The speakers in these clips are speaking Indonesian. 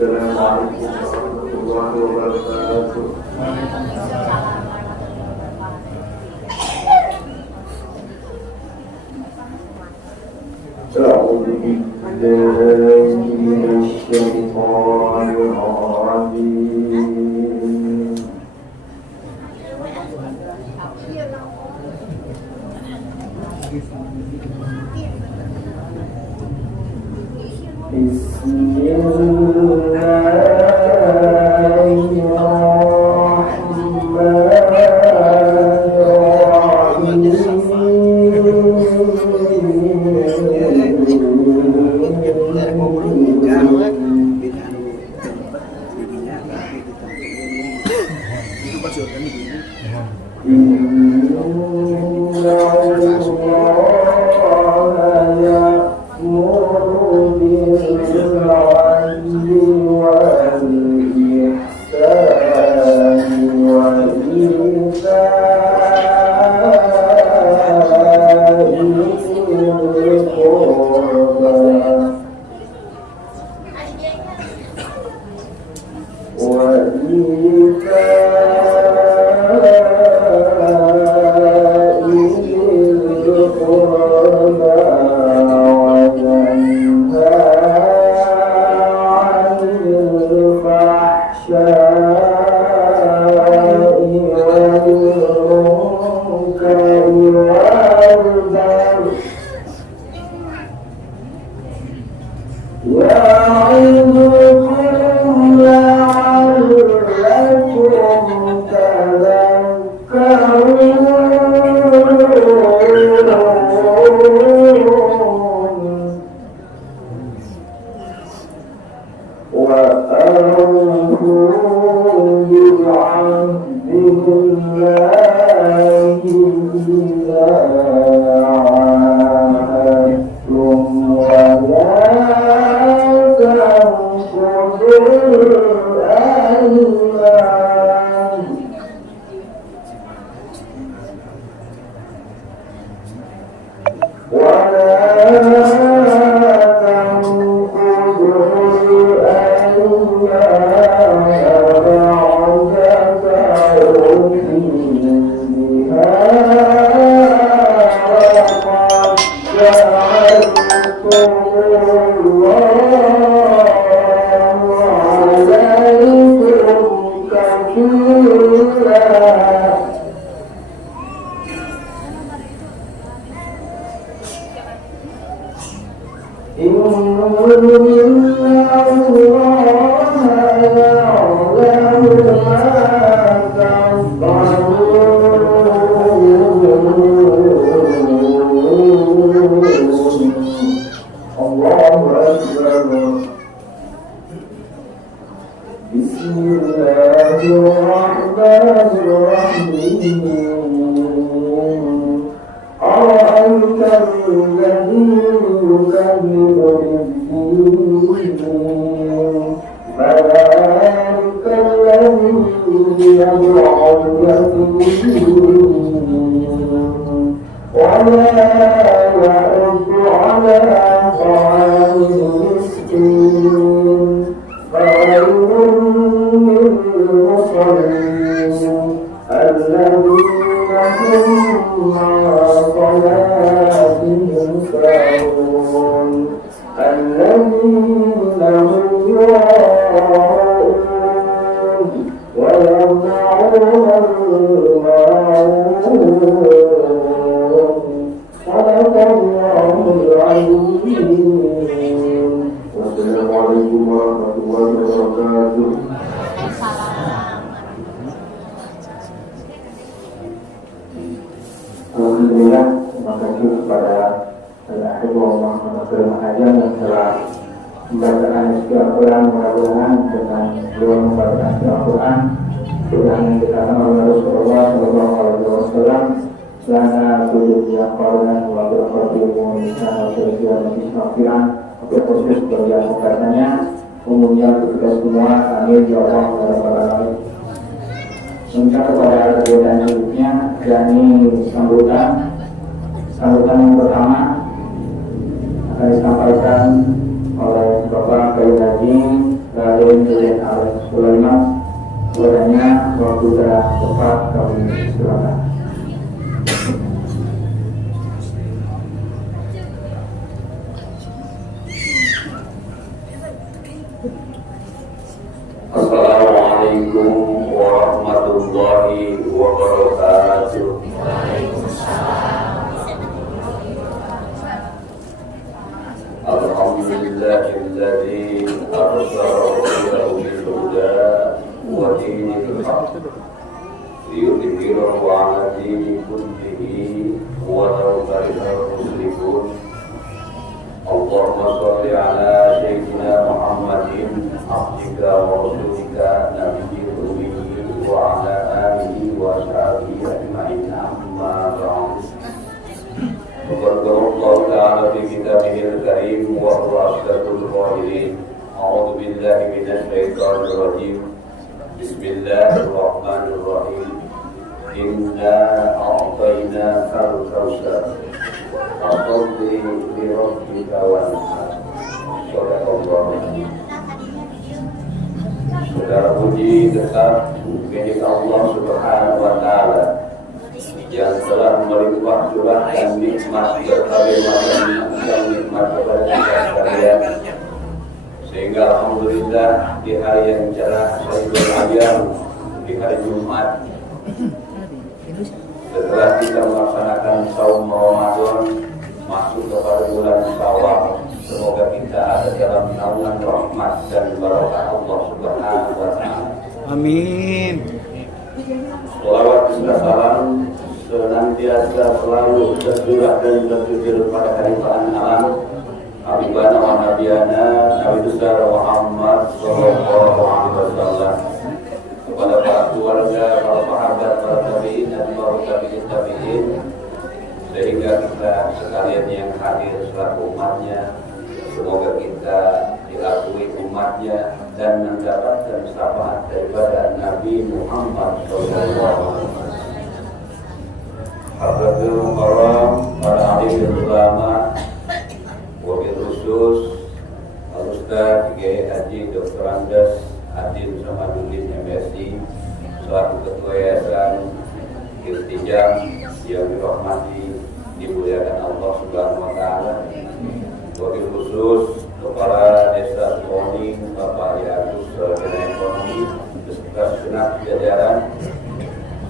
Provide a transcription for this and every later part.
Assalamualaikum warahmatullahi wabarakatuh. أعوذ بالله من الشيطان الرجيم. بسم Alhamdulillah, terima kasih kepada Allah Subhanahu yang telah membacakan Al-Quran mudah-mudahan dengan beliau membacakan Al-Quran yang dikatakan oleh Rasulullah Shallallahu Alaihi Wasallam lana tujuh Quran wa berkhatimu insya Allah bismillah tapi khusus bagi yang katanya umumnya kita semua amin ya Allah Subhanahu Minta kepada kegiatan hidupnya yakni sambutan yang pertama akan disampaikan oleh Bapak Kiai Haji Raden Kalian Alex Sulaiman. Kepadanya waktu telah tepat, kami silakan. Assalamualaikum warahmatullahi wabarakatuh. Alhamdulillahilladzi arsala rasulahu bil huda wa dinil haqq liyudhhirahu 'ala dini kullihi walau karihal musyrikun. Allahumma shalli ala sayyidina Muhammadin abdika wa rasulika nabiyyil ummi wa ala alihi wa sahbihi ajma'in, amma ba'd. Qala Allah ta'ala fi kitabihil karim wa huwa asdaqul qa'ilin. A'udzu billahi minasy syaithanir rajim. Bismillahirrahmanirrahim. Inna a'tainakal kautsar. Fasholli li rabbika wanhar. Saudara puji tetap milik Allah Subhanahu wa Ta'ala yang telah melimpah curahkan nikmat berbagai macam yang nikmat kepada kita sekalian, sehingga alhamdulillah di hari yang cerah Sayyidul Ayyam, di hari Jumat, setelah kita melaksanakan saum Ramadan masuk kepada bulan Syawal, semoga kita ada dalam naungan rahmat dan barokah Allah Subhanahu wa Ta'ala. Amin. Shalawat dan salam senantiasa selalu tercurah dan tertuju pada khalifah alam Habibana wa Nabiyana Nabi besar Muhammad sallallahu alaihi wasallam, kepada para keluarga, para sahabat, para tabi'in dan para tabi'in, sehingga kita sekalian yang hadir selaku umatnya, semoga kita diakui umatnya dan mendapatkan syafaat daripada Nabi Muhammad sallallahu alaihi wasallam. Hadirin karam, para alim ulama, wabil khusus Al-Ustaz Kiai Haji Dr. Andes Adil Samaduddin MSI selaku Ketua Yayasan Iltijam yang dirahmati dimuliakan Allah Subhanahu wa Ta'ala. Wabil khusus Kepala Desa Suwoning Bapak Agus Sarjana Ekonomi beserta segenap jajaran,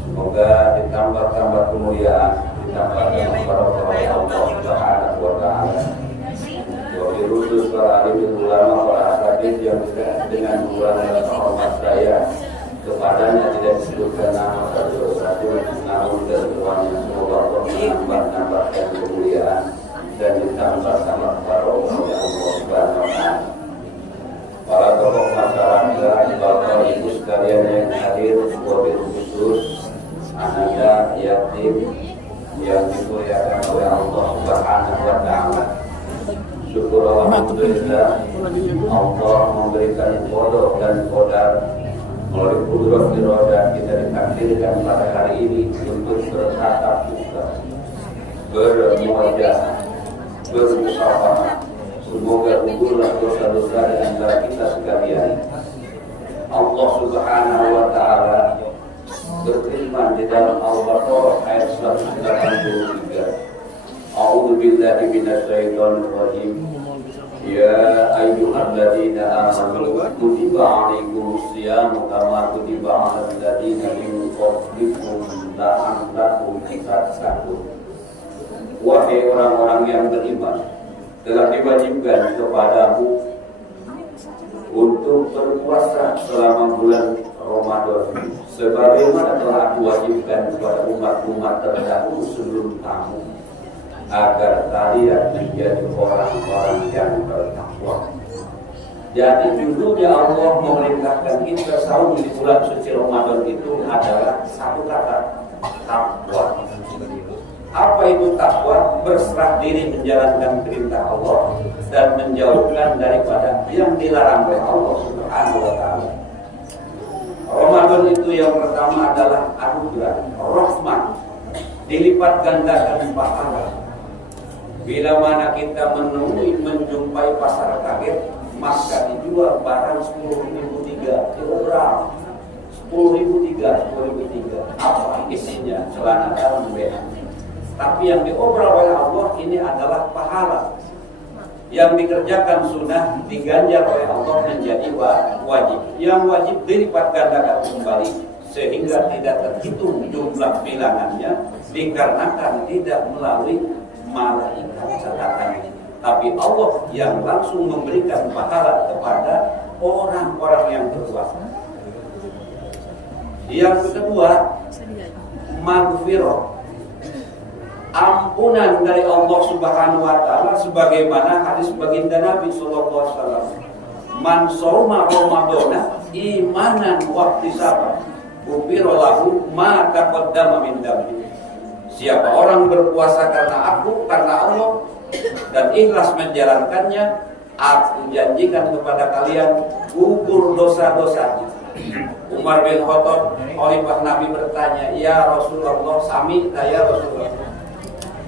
semoga ditambah kemuliaan, ditambah barokah Allah Subhanahu wa Ta'ala. Wabil khusus para alim ulama, para asatidz yang dengan bulan hormat saya kepadanya tidak disebutkan nama satu-satu, namun kesemuanya semoga Allah menambahkan kemuliaan dan ditambah barokah Allah Subhanahu wa Ta'ala. Para tokoh masyarakat, bapak ibu sekalian yang hadir, wabil khusus anak yatim yang dimuliakan oleh Allah Subhanahu wa Ta'ala. Syukur alhamdulillah Allah memberikan bodoh dan qadar melalui kudrat iroda kita ditakdirkan pada hari ini untuk bertatap muka, bermuajah, bermusafah. Semoga gugurlah dosa-dosa di antara kita sekalian. Allah Subhanahu wa Ta'ala berfirman di dalam Al-Baqarah ayat 183. A'udzu billahi minasy syaithanir rajim. Ya ayyuhalladzina amanu kutiba 'alaikumus syiyamu kama kutiba 'alal ladzina min qablikum la'allakum tattaqun. Wahai orang-orang yang beriman, telah diwajibkan kepadamu untuk berpuasa selama bulan Ramadan sebagaimana telah diwajibkan kepada umat-umat terdahulu sebelum kamu, agar kalian menjadi orang-orang yang bertakwa. Jadi judulnya Allah memerintahkan kita saum di bulan suci Ramadan itu adalah satu kata, takwa. Apa itu takwa? Berserah diri menjalankan perintah Allah dan menjauhkan daripada yang dilarang oleh Allah Subhanahu wa Ta'ala. Ramadan itu yang pertama adalah anugerah, rahmat, dilipat gandakan pahala. Bila mana kita menjumpai pasar kaget, maka dijual barang 10.003 kilogram. 10.003. Apa isinya? Celana dalam BH. Tapi yang diobral oleh Allah ini adalah pahala. Yang dikerjakan sunnah diganjar oleh Allah menjadi wajib. Yang wajib dilipat gandakan kembali sehingga tidak terhitung jumlah bilangannya dikarenakan tidak melalui malaikat catatannya. Tapi Allah yang langsung memberikan pahala kepada orang-orang yang berpuasa. Yang kedua, maghfirah, ampunan dari Allah Subhanahu wa taala sebagaimana hadis baginda Nabi sallallahu alaihi wasallam. Man shauma ramadhana imanan wa ihtisaban, ghufira lahu ma taqaddama min dhanbi. Siapa orang berpuasa karena aku, karena Allah dan ikhlas menjalankannya, aku janjikan kepada kalian gugur dosa-dosanya. Umar bin Khattab, khalifah Nabi bertanya, "Ya Rasulullah, sami ya Rasulullah,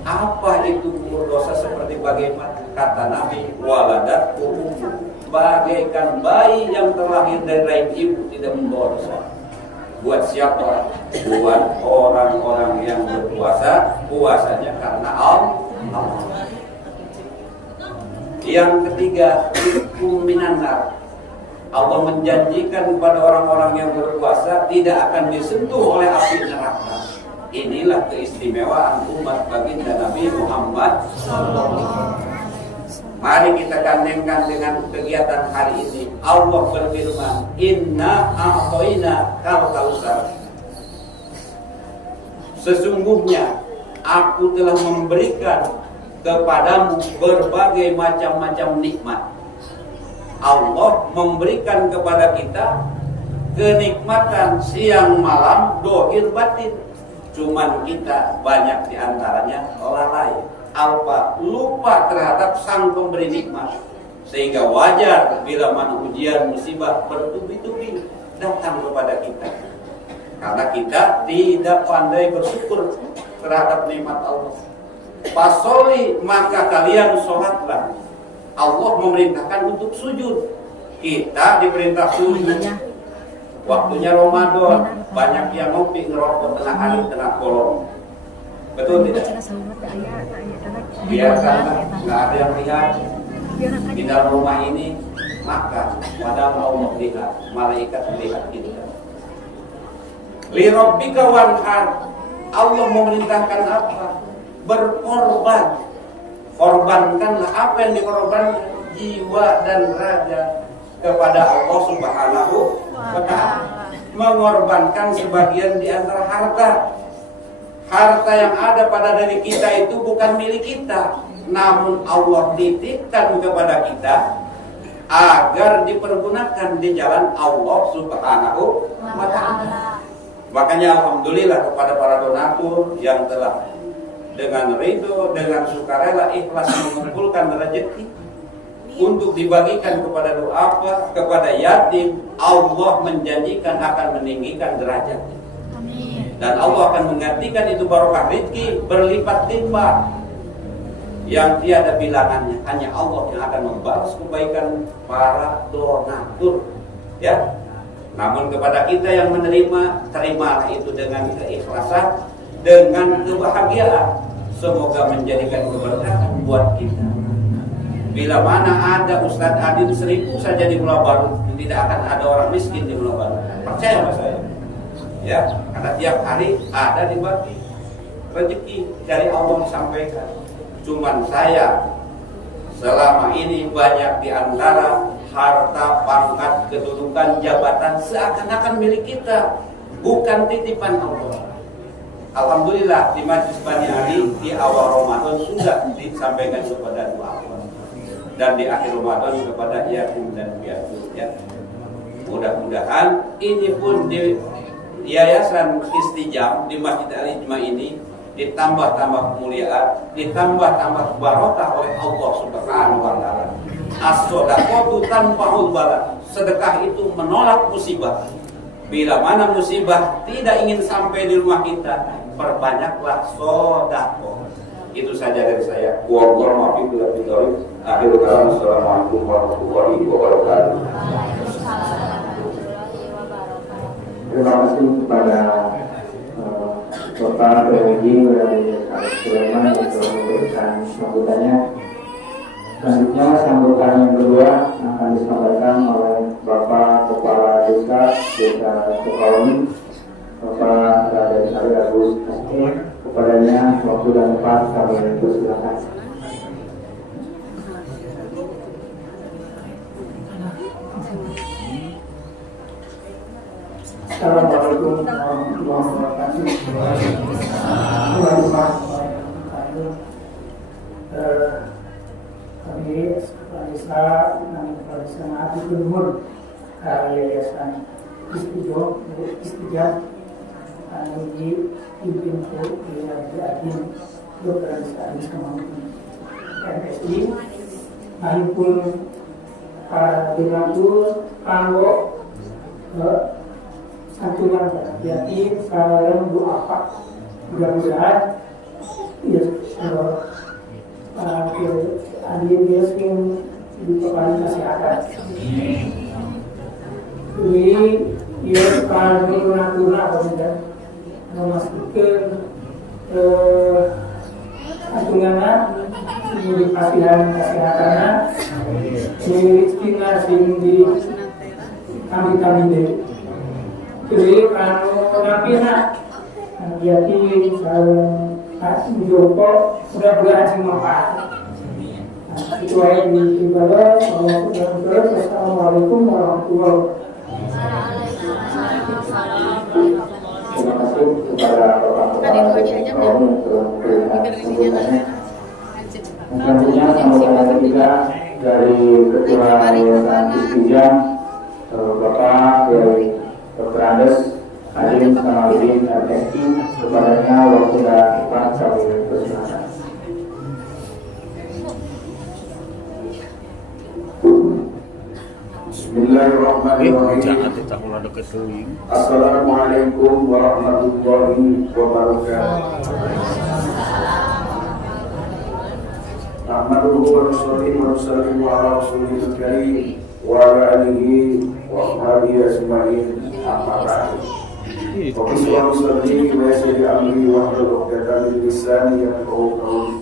apa itu gugur dosa seperti bagaimana?" Kata Nabi, waladat bagaikan bayi yang terlahir dari rahim ibu tidak membawa dosa. Buat siapa? Buat orang-orang yang berpuasa, puasanya karena Allah. Yang ketiga, hukum minanar. Allah menjanjikan kepada orang-orang yang berpuasa tidak akan disentuh oleh api neraka. Inilah keistimewaan umat baginda Nabi Muhammad SAW. Mari kita gandengkan dengan kegiatan hari ini. Allah berfirman, Inna a'toina kal kausar. Sesungguhnya aku telah memberikan kepadamu berbagai macam-macam nikmat. Allah memberikan kepada kita kenikmatan siang malam, dohir batin. Cuman kita banyak diantaranya lalai, lupa terhadap sang pemberi nikmat. Sehingga wajar bila mana ujian musibah bertubi-tubi datang kepada kita. Karena kita tidak pandai bersyukur terhadap nikmat Allah. Fasoli, maka kalian sholatlah. Allah memerintahkan untuk sujud. Kita diperintah sujud. Waktunya Ramadan, banyak yang ngopi ngerokok tengah hari, tengah kolong. Betul tidak? Biarkan nggak ada yang lihat di dalam rumah ini, maka padahal Allah lihat, malaikat melihat kita. Li rabbika wanhar. Allah memerintahkan apa? Berkorban. Korbankanlah apa yang dikorbankan, jiwa dan raga kepada Allah Subhanahu wa ta'ala. Mengorbankan sebagian di antara harta. Harta yang ada pada diri kita itu bukan milik kita, namun Allah titipkan kepada kita agar dipergunakan di jalan Allah Subhanahu wa ta'ala. Makanya alhamdulillah kepada para donatur yang telah dengan ridho, dengan sukarela, ikhlas mengumpulkan rezeki untuk dibagikan kepada duafa, kepada yatim. Allah menjanjikan akan meninggikan derajatnya. Dan Allah akan menggantikan itu barokah rezeki berlipat-lipat yang tiada bilangannya. Hanya Allah yang akan membalas kebaikan para donatur. Ya. Namun kepada kita yang menerima, terimalah itu dengan keikhlasan, dengan kebahagiaan. Semoga menjadikan keberkahan buat kita. Bila mana ada Ustadz Adil 1000 saja di Pulau Baru, tidak akan ada orang miskin di Pulau Baru. Percaya sama saya. Ya, karena tiap hari ada dibagi rezeki dari Allah disampaikan. Cuman saya selama ini banyak di antara harta, pangkat, kedudukan, jabatan seakan-akan milik kita, bukan titipan Allah. Alhamdulillah di Majlis Bani Ali di awal Ramadan sudah disampaikan kepada dua dan di akhir Ramadan kepada yatim dan piatu. Ya. Mudah-mudahan ini pun di Yayasan Istijam di Masjid Al-Ijma ini ditambah-tambah kemuliaan, ditambah-tambah barokah oleh Allah Subhanahu wa taala. As-shadaqatu tanfa'ul bala. Sedekah itu menolak musibah. Bila mana musibah tidak ingin sampai di rumah kita, perbanyaklah sedekah. Itu saja dari saya. Wallahu muwaffiq ila aqwamit. Akhirul kalam. Assalamualaikum warahmatullahi wabarakatuh. Terima kasih kepada Bapak PWG dari Sulaiman untuk memberikan sambutannya. Selanjutnya sambutan yang kedua akan disampaikan oleh Bapak Kepala Desa Sukauni, Bapak Raden Sari Agus SE. Kepadanya waktu dan tempat kami persilakan. Assalamualaikum warahmatullahi wabarakatuh. Kami Kepala Desa Adi Timur Yayasan Istijab kami dipimpin oleh Adin Dr. Adi Kemampuan MSI. Kami pun para direktur kanggo santunan yatim salam doa mudah-mudahan ya adil dia sing diberikan kesehatan. Ini ia kalau natuna kemudian memasukkan santunannya diberikan kesehatannya di tinggal di kami deh. Jadi kalau nabi nak jadi kalau Joko sudah belajar manfaat. Itu aja di ibadah. Assalamualaikum warahmatullahi wabarakatuh. Terima kasih kepada Bapak yang telah memberikan sambutannya. Selanjutnya sambutan ketiga dari Ketua Yayasan Istijab Bapak dari Dr. Andes Adin Samaludin MSI. Kepadanya waktu dan tempat kami persilakan. Bismillahirrahmanirrahim. Assalamualaikum warahmatullahi wabarakatuh. Ahmaduhu wa nusallimu ala rasulil karim wa ala alihi wa ashabihi ajma'in. Amma ba'du. Wa salli wa sallim amri wa hlul 'uqdatam min lisani yafqahu qawli.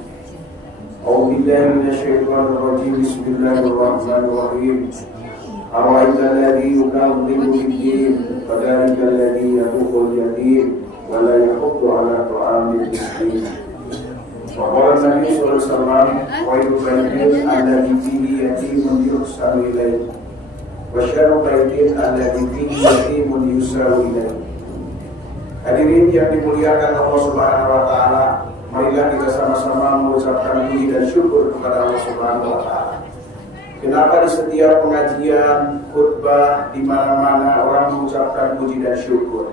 A'udzu billahi minasyaitonir rajim. Bismillahirrahmanirrahim. Ara'aita alladhi yukadzibu bid-din fadhalika alladhi yad'u al-yatim wa la yahuddu 'ala ta'amil miskin. Wa qala Nabi sallallahu alaihi wasallam wa yukadzibu alladhi fihi yatimun yuhsanu ilayhi wa syarru baitin alladhi fihi yatimun yusawu ilayhi. Hadirin yang dimuliakan Allah Subhanahu wa taala, marilah kita sama-sama mengucapkan puji dan syukur kepada Allah Subhanahu wa taala. Kenapa di setiap pengajian, khutbah, di mana-mana orang mengucapkan puji dan syukur?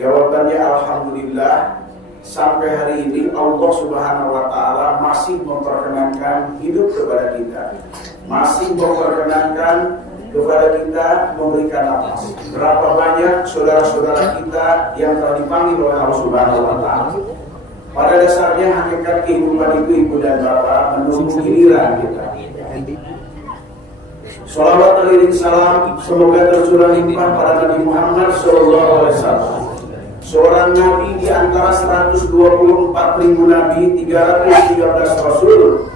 Jawabannya alhamdulillah. Sampai hari ini Allah Subhanahu wa taala masih memperkenankan hidup kepada kita. Masih memperkenankan kepada kita memberikan nafas. Berapa banyak saudara-saudara kita yang telah dipanggil oleh Allah Subhanahu wa taala. Pada dasarnya hakikat kehidupan itu ibu dan bapak menunggu giliran kita. Salawat dan salam semoga tercurah limpah pada Nabi Muhammad SAW. Seorang Nabi di antara 124.000 Nabi, 313 Rasul.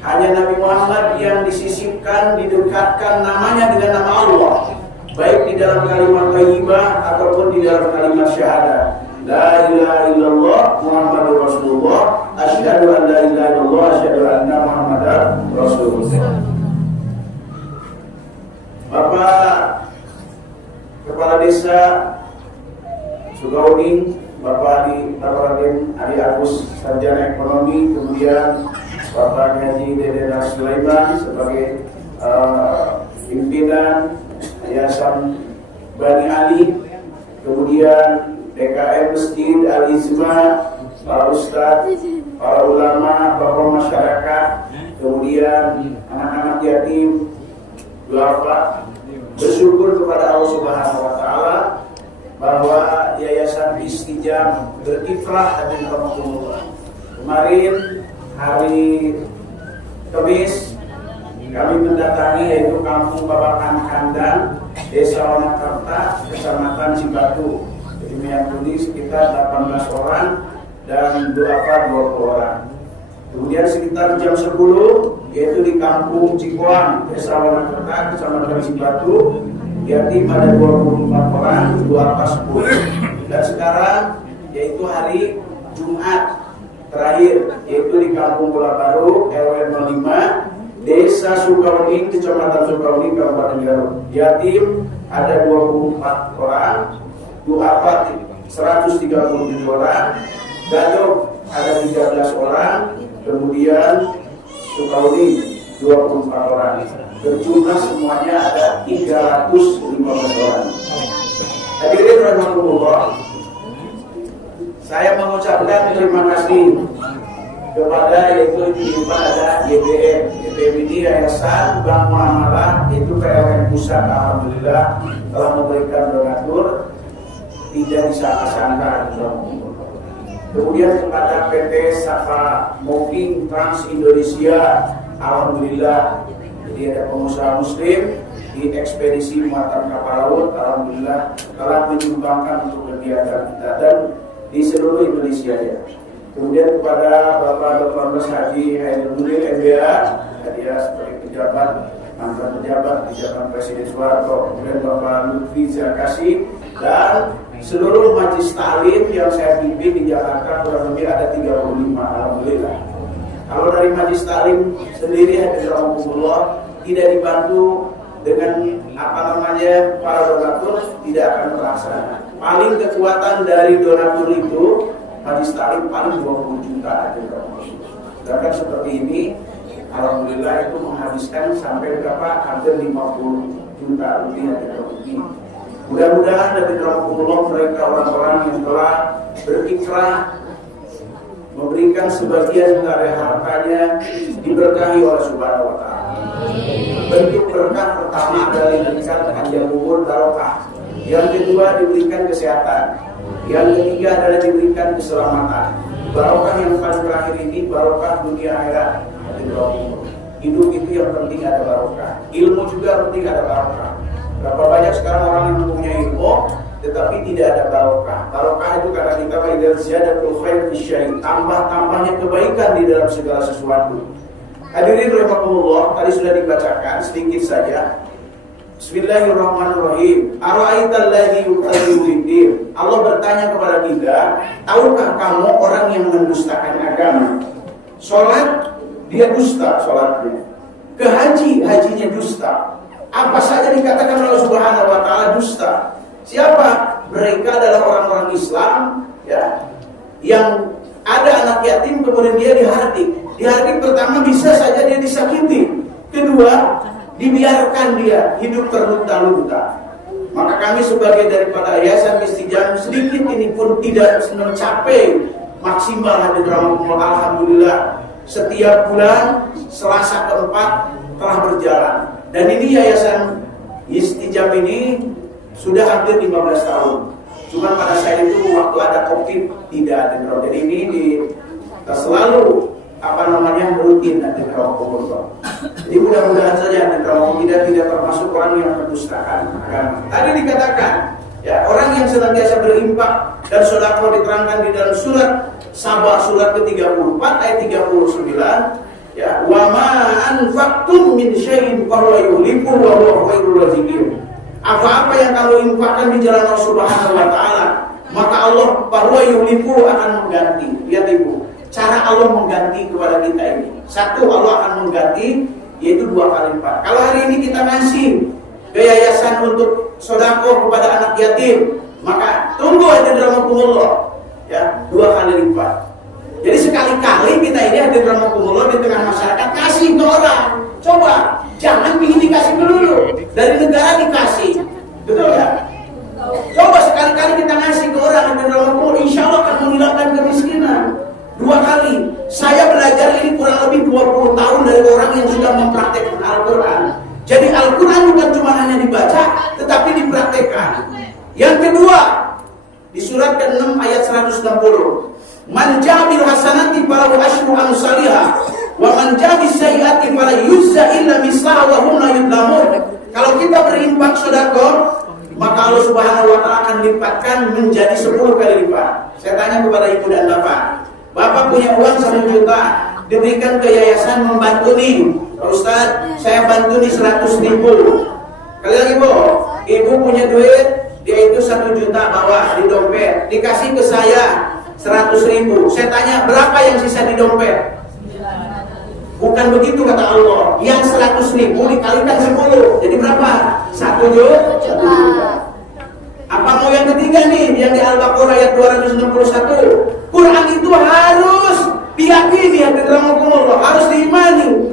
Hanya Nabi Muhammad yang disisipkan, didekatkan namanya dengan nama Allah, baik di dalam kalimat thayyibah ataupun di dalam kalimat syahadat. La ilaha illallah Muhammadur Rasulullah. Asyhadu an la ilaha illallah, asyhadu anna Muhammadar Rasulullah. Bapak Kepala Desa Sukauni, Bapak Raden Adi Agus Sarjana Ekonomi, kemudian Bapak Haji Deden Sulaiman sebagai pimpinan Yayasan Bani Ali, kemudian DKM Masjid Al-Izma, para ustadz, para ulama, tokoh masyarakat, kemudian anak-anak yatim, Bapak bersyukur kepada Allah Subhanahu wa taala bahwa Yayasan Istijab berkiprah dan berkembang. Kemarin hari Kamis kami mendatangi yaitu Kampung Babakan Kandang, Desa Wonokerta, Kecamatan Cibatu. Jadi meyakini sekitar 18 orang dan duafa 20 orang. Kemudian sekitar jam 10 yaitu di Kampung Cikoang, Desa Wonokerta, Kecamatan Cibatu, yatim ada 24 orang, duafa 10. Dan sekarang yaitu hari Jumat terakhir yaitu di Kampung Bola Baru RW 05 Desa Sukawuning, Kecamatan Sukawuning, Kabupaten Garut. Yatim ada 24 orang, duafa 137 orang, gadok ada 13 orang, kemudian Sukawuning 24 orang. Berjumlah semuanya ada 315 orang. Hadirin rahimakumullah, saya mengucapkan terima kasih kepada yaitu di depan ada YBM. YBM ini Yayasan Bank Muamalah, itu PLN Pusat, alhamdulillah telah memberikan donatur tidak disangka-sangka. Kemudian kepada PT Safa Moving Trans Indonesia, alhamdulillah. Jadi ada pengusaha muslim di ekspedisi muatan kapal laut, alhamdulillah telah menyumbangkan untuk kegiatan kita dan di seluruh Indonesia ya. Kemudian kepada Bapak Dr. Haji Hairul Munir MBA, dia sebagai pejabat, mantan pejabat di zaman Presiden Soeharto, kemudian Bapak Lutfi Zakasi dan seluruh majelis taklim yang saya pimpin di Jakarta kurang lebih ada 35, alhamdulillah. Kalau dari majelis taklim sendiri hadirin tidak dibantu dengan para donatur tidak akan terlaksana. Paling kekuatan dari donatur itu majelis taklim paling 20 juta aja. Sedangkan seperti ini alhamdulillah itu menghabiskan sampai berapa? Hampir 50 juta lebih aja. Mudah-mudahan dari rahmatullah mereka orang-orang yang telah berikrah memberikan sebagian dari hartanya diberkahi oleh Subhanahu wa Ta'ala. Bentuk berkah pertama adalah diberikan panjang umur barokah. Yang kedua diberikan kesehatan. Yang ketiga adalah diberikan keselamatan. Barokah yang paling terakhir ini barokah dunia akhirat. Hidup itu yang penting ada barokah. Ilmu juga penting ada barokah. Berapa banyak sekarang orang yang mempunyai ilmu tetapi tidak ada barokah. Barokah itu kata kita idza ziyadatul khair fi syai', tambah-tambahnya kebaikan di dalam segala sesuatu. Hadirin rahimakumullah, tadi sudah dibacakan sedikit saja. Bismillahirrahmanirrahim. Ara'aital ladzi yukadzibu bid-din. Allah bertanya kepada kita, tahukah kamu orang yang mendustakan agama? Salat dia dusta salatnya. Ke haji, hajinya dusta. Apa saja dikatakan oleh Subhanahu wa Ta'ala dusta. Siapa? Mereka adalah orang-orang Islam ya, yang ada anak yatim kemudian dia dihardik. Dihardik pertama bisa saja dia disakiti. Kedua, dibiarkan dia hidup terlunta-lunta. Maka kami sebagai daripada Yayasan Istijam sedikit ini pun tidak mencapai maksimal hadir rahmatullah. Alhamdulillah setiap bulan Selasa keempat telah berjalan. Dan ini Yayasan Istijam ini sudah hampir 15 tahun. Cuma pada saat itu waktu ada COVID tidak ada. Jadi ini selalu rutin nanti kalau. Jadi mudah-mudahan saja kalau tidak termasuk orang yang mendustakan agama. Tadi dikatakan ya, orang yang senantiasa berimpak dan sedekah diterangkan di dalam surat Sabah surat ke-34 ayat 39 ya, wa ma anfaqtum min syai'in fa huwa yuhlifu wa huwa khairur raziqin. Apa-apa yang kamu infakkan di jalan Allah Subhanahu wa Ta'ala, maka Allah bahwa yuhlifu akan mengganti. Lihat Ibu, cara Allah mengganti kepada kita ini. Satu, Allah akan mengganti, yaitu 2 kali lipat. Kalau hari ini kita ngasih ke yayasan untuk sedekah kepada anak yatim, maka tunggu aja dalam Allah ya, 2 kali lipat. Jadi sekali-kali kita ini ada dalam Allah di tengah masyarakat kasih ke orang. Coba, jangan ingin dikasih dulu. Dari negara dikasih, betul ya? Coba sekali-kali kita ngasih ke orang yang dalam Allah, insya Allah akan menghilangkan kemiskinan. 2 kali. Saya belajar ini kurang lebih 20 tahun dari orang yang sudah mempraktekkan Al-Quran. Jadi Al-Quran bukan cuma hanya dibaca, tetapi dipraktekkan. Yang kedua, di surat ke-6 ayat 160. Man jabil hasanati falahu falahu asyru amsalihha wa man ja'a bis-sayyi'ati fala yujza illa mislaha wa hum la yudlamun. Kalau kita berinfak sedekah, maka Allah Subhanahu wa taala akan lipatkan menjadi 10 kali lipat. Saya tanya kepada ibu dan bapak, bapak punya uang 1 juta, diberikan ke yayasan membantu nih, Pak Ustaz, saya bantu nih 100 ribu. Kali lagi Bu, ibu punya duit, dia itu 1 juta bawa di dompet, dikasih ke saya 100 ribu. Saya tanya, berapa yang sisa di dompet? Bukan begitu kata Allah. Yang 100 ribu dikalikan 10, jadi berapa? 1 juta. Apa mau yang ketiga nih, yang di Al-Baqarah ayat 261? Quran itu harus diyakini, harus diimani.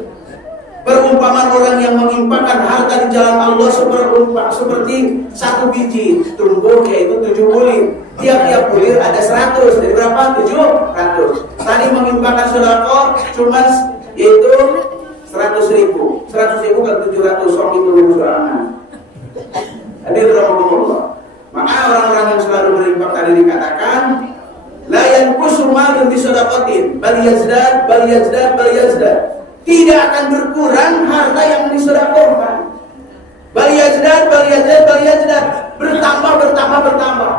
Perumpamaan orang yang menginfakkan harta di jalan Allah seperti 1 biji tumbuh, yaitu 7 bulir. Tiap-tiap bulir ada 100, jadi berapa? 700. Tadi menginfakkan sedekah cuma yaitu 100 ribu. 100 ribu kan 700, sok itu serangan. Hadir rahmatullah. Maka orang-orang yang selalu berinfak tadi dikatakan la yanqusu malun bi sadaqatin bal yazdad bal yazdad bal yazdad. Tidak akan berkurang harta yang disedekahkan. Bal yazdad bal yazdad bal yazdad, bertambah.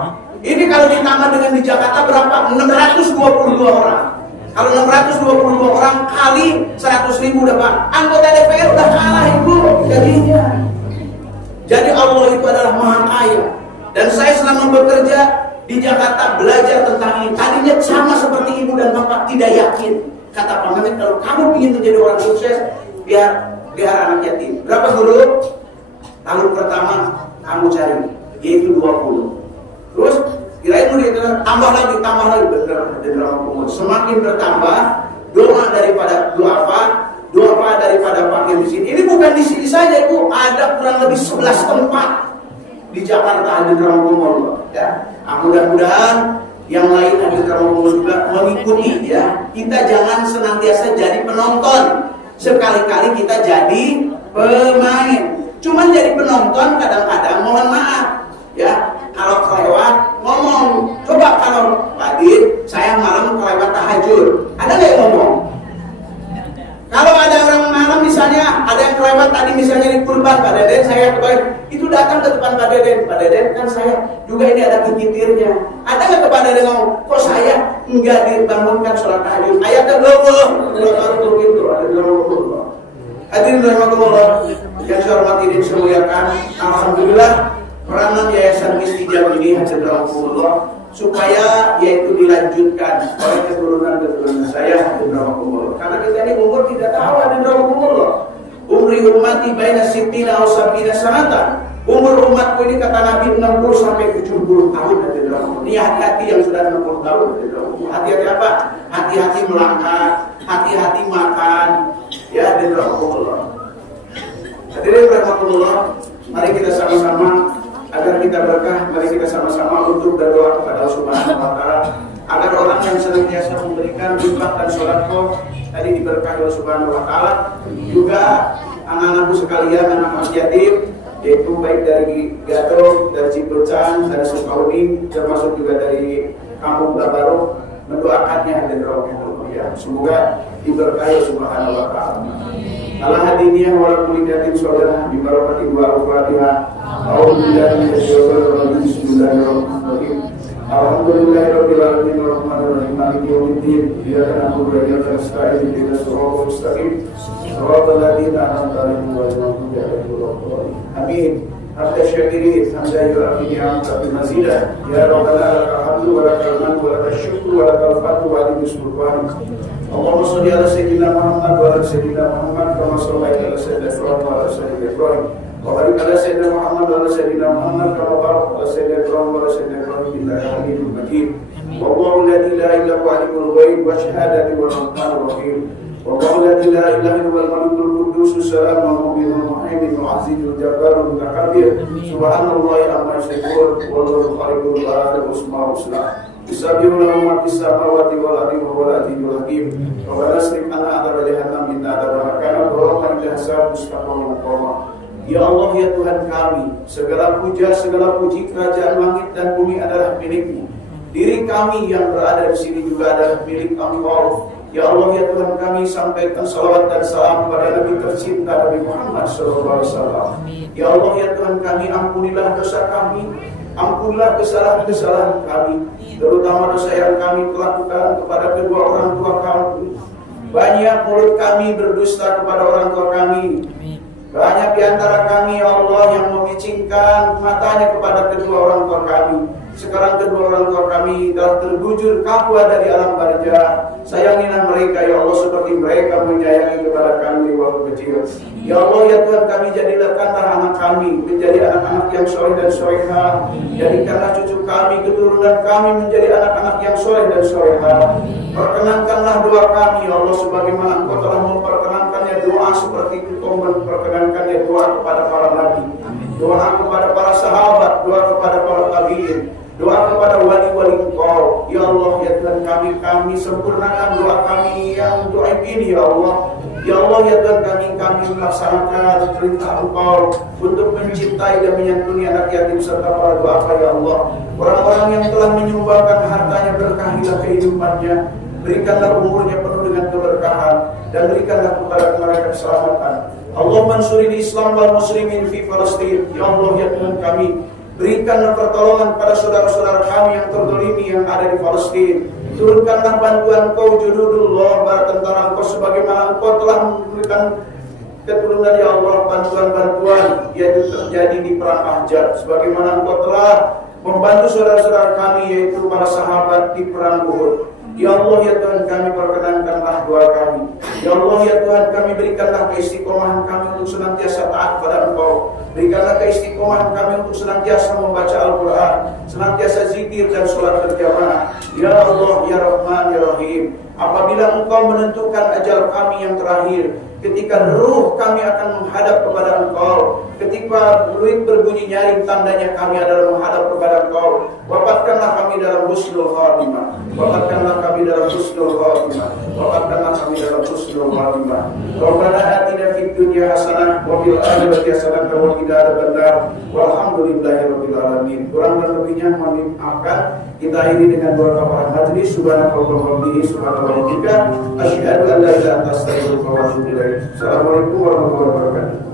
Ini kalau ditambah dengan di Jakarta berapa? 622 orang. Kalau 622 orang kali 100 ribu udah Pak, anggota DPR udah kalah Ibu jadinya. Jadi Allah itu adalah maha kaya. Dan saya selama bekerja di Jakarta belajar tentang ini. Tadinya sama seperti ibu dan bapak, tidak yakin. Kata Pak Mehmet, kalau kamu ingin menjadi orang sukses, biar anak yatim. Berapa dulu? Tahun pertama kamu cari, yaitu 20. Terus kirain udah tambah lagi, bener. Semakin bertambah, doa daripada fakir di sini. Ini bukan di sini saja Ibu, ada kurang lebih 11 tempat di Jakarta hadir rahmatullah. Ya, mudah-mudahan yang lain hadir rahmatullah juga mengikuti ya. Kita jangan senantiasa jadi penonton, sekali-kali kita jadi pemain. Cuman jadi penonton kadang-kadang mohon maaf ya, kalau kelewat ngomong. Coba kalau Pak Dit, saya malam kelewat tahajud, ada nggak yang ngomong? Kalau ada orang malam misalnya, ada yang kelewat tadi misalnya di kurban Pak Deden, saya kebaik, itu datang ke depan Pak Deden kan saya juga ini ada kitirnya. Ada nggak ke Pak Deden ngomong, kok saya enggak dibangunkan sholat tahajud? Ayatnya belum turun itu, ada di dalam Allah. Hadirin rahimakumullah, yang saya hormati dan saya muliakan, alhamdulillah peranan Yayasan Istijab ini hadir rahmatullah supaya yaitu dilanjutkan oleh keturunan saya hadir rahmatullah. Karena kita ini umur tidak tahu hadir rahmatullah. Umri ummati baina sittina aw sabina sanatan. Umur umatku ini kata Nabi 60 sampai 70 tahun hadir rahmatullah. Ini hati-hati yang sudah 60 tahun hadir rahmatullah. Hati-hati apa? Hati-hati melangkah, hati-hati makan. Ya hadir rahmatullah. Hadirin rahmatullah, mari kita sama-sama agar kita berkah, mari kita sama-sama untuk berdoa kepada Allah Subhanahu wa taala agar orang yang senantiasa memberikan infak dan sedekah tadi diberkahi Allah Subhanahu wa taala. Juga anak-anakku sekalian, anak yatim, yaitu baik dari Gatot, dari Cipecan, dari Sukabumi, termasuk juga dari Kampung Babaru, mendoakannya dan rahmatullah ya. Semoga diberkahi Allah Subhanahu wa taala. Ala hadiniyah wa kuliyatin saudara di barakati dua al-Fatihah. A'udzubillahi minasyaitonir rajim. Bismillahirrahmanirrahim. Alhamdulillahirabbil alamin arrahmanir rahim maliki yaumiddin. Iyyaka na'budu wa iyyaka nasta'in ihdinas siratal mustaqim. Shiratal ladzina an'amta 'alaihim ghairil maghdubi 'alaihim waladdallin. Amin. Hatta syakirin hamda yu'afi ni'amta bil mazidah. Ya rabbana lakal hamdu wa lakal mannu wa lakal syukru wa lakal fadlu wa alayhi sultan. Allahumma shalli ala sayyidina Muhammad wa ala sayyidina Muhammad kama shallaita ala sayyidina Ibrahim wa ala sayyidina Ibrahim wa barik ala sayyidina Muhammad wa ala sayyidina Muhammad kama barakta ala sayyidina Ibrahim wa ala sayyidina Ibrahim innaka Hamidum Majid. Wallahu la ilaha illa huwa alimul ghaib wa shahadati wal rahmanur rahim. Wallahu la ilaha illa huwal malikul quddus salamul mu'minul muhaimin azizul jabbarul mutakabbir. Subhanallahi amma yasifun wallahu khaliqul barakatul asmaul husna. Bismillahirrahmanirrahim. Wa bis-samawati wal ardi wa huwal azizul hakim. Rabbana asrif 'anna 'adzaba jahannam inna 'adzabaha kana gharaman dahsyat mustaqim qawma. Ya Allah ya Tuhan kami, segala puja segala puji kerajaan langit dan bumi adalah milik-Mu. Diri kami yang berada di sini juga adalah milik Engkau. Ya Allah ya Tuhan kami, sampaikan salawat dan salam kepada Nabi tercinta Nabi Muhammad SAW. Ya Allah ya Tuhan kami, ampunilah dosa kami, ampunilah kesalahan-kesalahan kami, terutama dosa yang kami lakukan kepada kedua orang tua kami. Banyak mulut kami berdusta kepada orang tua kami. Banyak di antara kami ya Allah yang memicingkan matanya kepada kedua orang tua kami. Sekarang kedua orang tua kami telah terbujur kabur dari alam barzah. Sayangilah mereka ya Allah seperti mereka menyayangi kepada kami waktu kecil. Ya Allah ya Tuhan kami, jadikanlah anak kami menjadi anak-anak yang soleh dan solehah. Jadikanlah cucu kami, keturunan kami menjadi anak-anak yang soleh dan solehah. Perkenankanlah doa kami ya Allah, sebagaimana Engkau telah memperkenankannya doa seperti Engkau memperkenankannya doa kepada para nabi, doa kepada para sahabat, doa kepada para tabi'in, doa kepada wali-wali Engkau. Ya Allah ya Tuhan kami sempurnakan doa kami yang doa ini ya Allah. Ya Allah ya Tuhan kami melaksanakan perintah Engkau untuk mencintai dan menyantuni anak yatim serta para duafa ya Allah. Orang-orang yang telah menyumbangkan hartanya, berkahilah kehidupannya, berikanlah umurnya penuh dengan keberkahan, dan berikanlah kepada mereka keselamatan. Allah mansuri Islam wal muslimin fi Palestin. Ya Allah ya Tuhan kami, berikanlah pertolongan pada saudara-saudara kami yang terdolimi yang ada di Palestin. Turunkanlah bantuan Engkau junudullah, para tentara Engkau, sebagaimana Engkau telah memberikan keturunan ya Allah bantuan-bantuan yaitu terjadi di perang Ahzab, sebagaimana Engkau telah membantu saudara-saudara kami yaitu para sahabat di perang Uhud. Ya Allah ya Tuhan kami, perkenankanlah doa kami. Ya Allah ya Tuhan kami, berikanlah keistiqomahan kami untuk senantiasa taat kepada Engkau. Berikanlah keistiqomahan kami untuk senantiasa membaca Al-Quran, senantiasa zikir dan sholat berjamaah. Ya Allah ya Rahman ya Rahim, apabila Engkau menentukan ajal kami yang terakhir, ketika ruh kami akan menghadap kepada Engkau, ketika peluit berbunyi nyaring, tandanya kami adalah menghadap kepada Engkau. Wafatkanlah kami dalam husnul khatimah, wafatkanlah kami dalam husnul khatimah, wafatkanlah kami dalam husnul khatimah. Rabbana atina fid dunya hasanah wa fil akhirati hasanah wa qina adzabannar. Walhamdulillahirabbil alamin. Kurang dan lebihnya mohon dimaafkan. Kita akhiri dengan doa kafaraah majlis. Subhanallah wa bihamdihi, subhanallah wa bihamdihi, asyhadu an la ilaha illa anta, astaghfiruka wa atubu ilaik. Assalamualaikum warahmatullahi wabarakatuh.